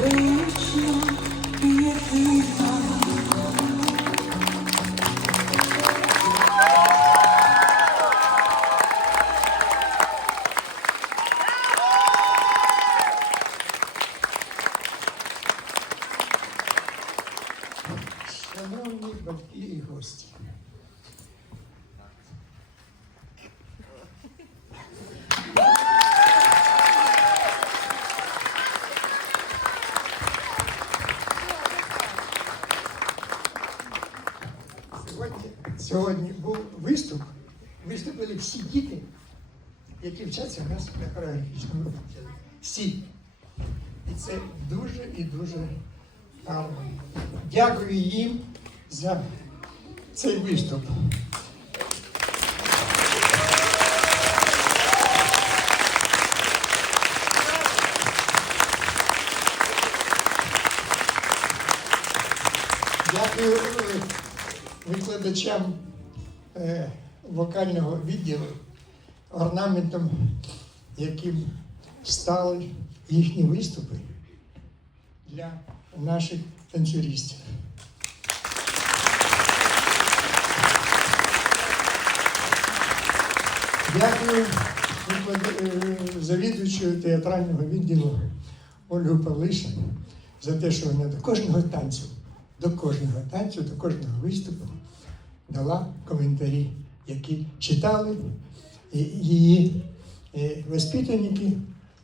вічно єдина. Шановні батьки і гості. Сьогодні, був виступ. Виступили всі діти, які вчаться у нас на хореографічному факультеті. Всі. І це дуже і дуже гарно. Дякую їм за цей виступ. Дякую е, викладачам е, вокального відділу, орнаментом, яким стали їхні виступи для наших танцюристів. Дякую е, завідувачу театрального відділу Ольгу Павлишин за те, що вона до кожного танцю, до кожного танцю, до кожного виступу дала коментарі, які читали її е, воспитанники